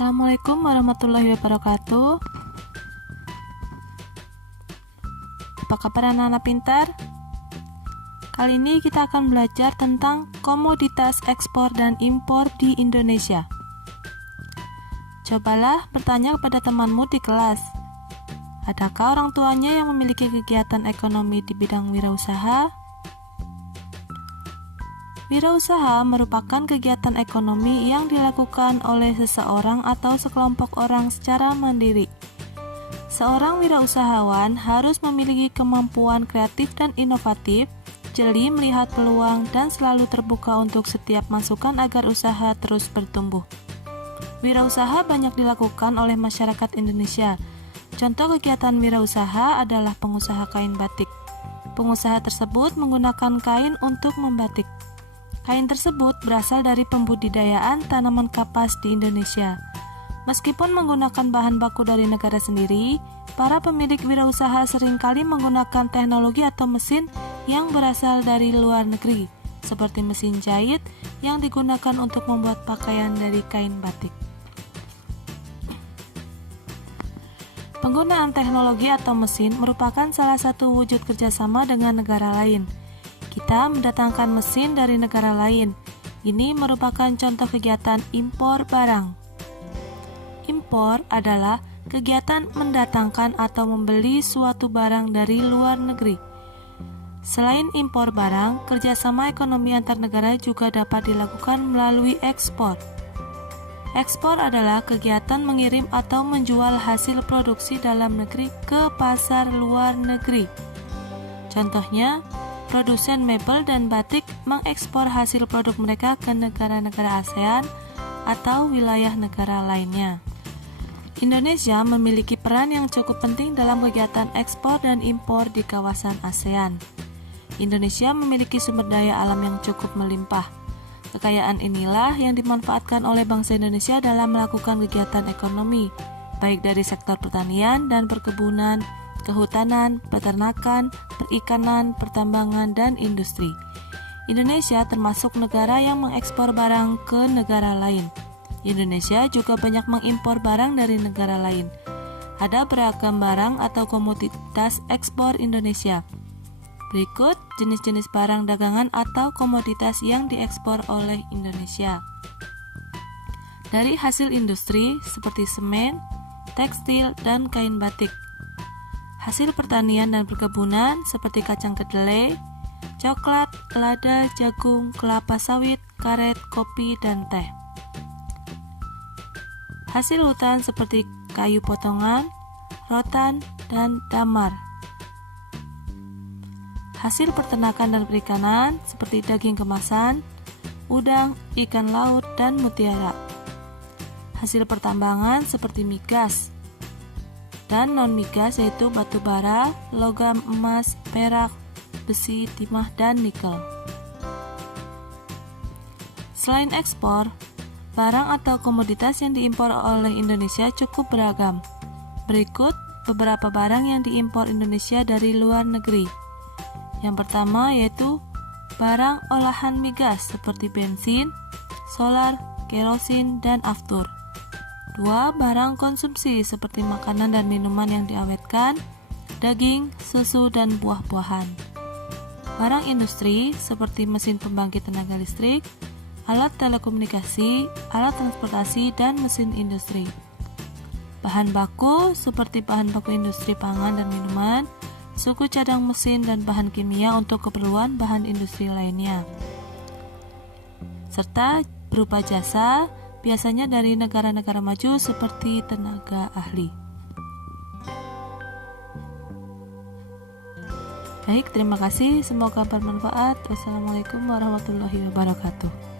Assalamualaikum warahmatullahi wabarakatuh. Apa kabar anak-anak pintar? Kali ini kita akan belajar tentang komoditas ekspor dan impor di Indonesia. Cobalah bertanya kepada temanmu di kelas. Adakah orang tuanya yang memiliki kegiatan ekonomi di bidang wirausaha? Wirausaha merupakan kegiatan ekonomi yang dilakukan oleh seseorang atau sekelompok orang secara mandiri. Seorang wirausahawan harus memiliki kemampuan kreatif dan inovatif, jeli melihat peluang, dan selalu terbuka untuk setiap masukan agar usaha terus bertumbuh. Wirausaha banyak dilakukan oleh masyarakat Indonesia. Contoh kegiatan wirausaha adalah pengusaha kain batik. Pengusaha tersebut menggunakan kain untuk membatik. Kain tersebut berasal dari pembudidayaan tanaman kapas di Indonesia. Meskipun menggunakan bahan baku dari negara sendiri, para pemilik wirausaha seringkali menggunakan teknologi atau mesin yang berasal dari luar negeri, seperti mesin jahit yang digunakan untuk membuat pakaian dari kain batik. Penggunaan teknologi atau mesin merupakan salah satu wujud kerjasama dengan negara lain. Kita mendatangkan mesin dari negara lain. Ini merupakan contoh kegiatan impor barang. Impor adalah kegiatan mendatangkan atau membeli suatu barang dari luar negeri. Selain impor barang, kerjasama ekonomi antar negara juga dapat dilakukan melalui ekspor. Ekspor adalah kegiatan mengirim atau menjual hasil produksi dalam negeri ke pasar luar negeri. Contohnya, produsen mebel dan batik mengekspor hasil produk mereka ke negara-negara ASEAN atau wilayah negara lainnya. Indonesia memiliki peran yang cukup penting dalam kegiatan ekspor dan impor di kawasan ASEAN. Indonesia memiliki sumber daya alam yang cukup melimpah. Kekayaan inilah yang dimanfaatkan oleh bangsa Indonesia dalam melakukan kegiatan ekonomi, baik dari sektor pertanian dan perkebunan, kehutanan, peternakan, perikanan, pertambangan, dan industri. Indonesia termasuk negara yang mengekspor barang ke negara lain. Indonesia juga banyak mengimpor barang dari negara lain. Ada beragam barang atau komoditas ekspor Indonesia. Berikut jenis-jenis barang dagangan atau komoditas yang diekspor oleh Indonesia. Dari hasil industri seperti semen, tekstil, dan kain batik. Hasil pertanian dan perkebunan seperti kacang kedelai, coklat, lada, jagung, kelapa sawit, karet, kopi, dan teh. Hasil hutan seperti kayu potongan, rotan, dan damar. Hasil peternakan dan perikanan seperti daging kemasan, udang, ikan laut, dan mutiara. Hasil pertambangan seperti migas dan non-migas yaitu batu bara, logam emas, perak, besi, timah, dan nikel. Selain ekspor, barang atau komoditas yang diimpor oleh Indonesia cukup beragam. Berikut beberapa barang yang diimpor Indonesia dari luar negeri. Yang pertama yaitu barang olahan migas seperti bensin, solar, kerosin, dan aftur. 2. Barang konsumsi seperti makanan dan minuman yang diawetkan, daging, susu, dan buah-buahan. Barang industri seperti mesin pembangkit tenaga listrik, alat telekomunikasi, alat transportasi, dan mesin industri. Bahan baku seperti bahan baku industri pangan dan minuman, suku cadang mesin, dan bahan kimia untuk keperluan bahan industri lainnya. Serta berupa jasa, biasanya dari negara-negara maju seperti tenaga ahli. Baik, terima kasih. Semoga bermanfaat. Wassalamualaikum warahmatullahi wabarakatuh.